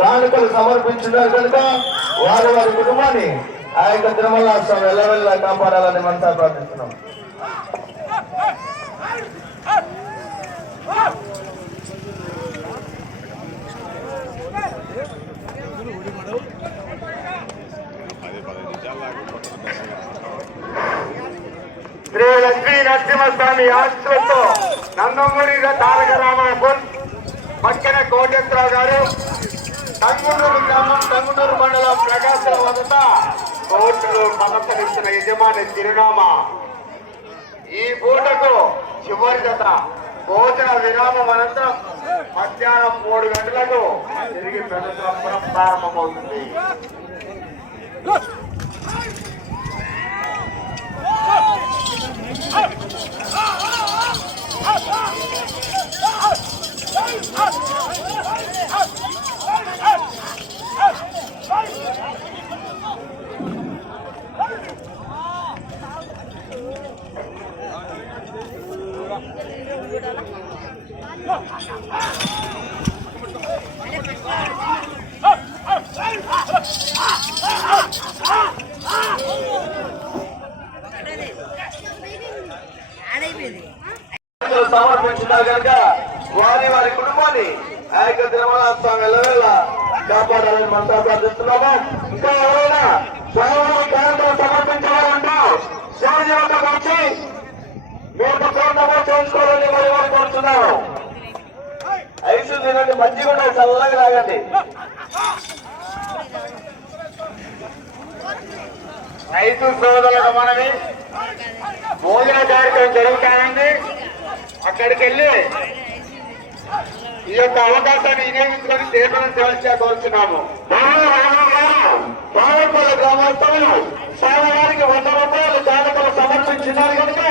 కానుకలు సమర్పించున్నారు కనుక వారి వారి కుటుంబాన్ని ఆ యొక్క తిరుమల స్వామి ఎల్లవెల్లా కాపాడాలని మనసా ప్రార్థిస్తున్నాం. శ్రీ లక్ష్మీ నరసింహస్వామి ఆశీస్సులతో నందమూరి తారక రామాపురం పక్కన కోటేశ్వరరావు గారు తంగునూరు గ్రామం తంగునూరు మండలం ప్రకాశం వద్ద కోర్టులో సమర్పణిస్తున్న యజమాని చిరునామా. ఈ పూటకు చివరి జత భోజన విరామం అనంతరం మధ్యాహ్నం 3 గంటలకు తిరిగి ప్రదర్శన ప్రారంభమవుతుంది. సమర్పించినారు కనుక వారి వారి కుటుంబాన్ని ఆ యొక్క తిరుమల స్వామి ఎల్లవేళ కాపాడాలని మనతో ప్రార్థిస్తున్నాము. ఇంకా ఎవరైనా స్వామి కానుకలు సమర్పించాలంటే శివజీ వద్దకు వచ్చి మేము పూర్ణమో చేసుకోవాలని మరి వారు కోరుతున్నాము. ఐసు తినండి, మంచిగా ఉండాలి, చల్లగా రాగండి. రైతు సోదరులకు మనవి భోజన కార్యక్రమం జరుగుతానండి. అక్కడికి వెళ్ళి ఈ యొక్క అవకాశాన్ని వినియోగించుకొని దేవుని సేవ కోరుతున్నాము. పాలపల్లి గ్రామస్తులు స్వామివారికి 100 రూపాయలు కానుకలు సమర్పించినారు కనుక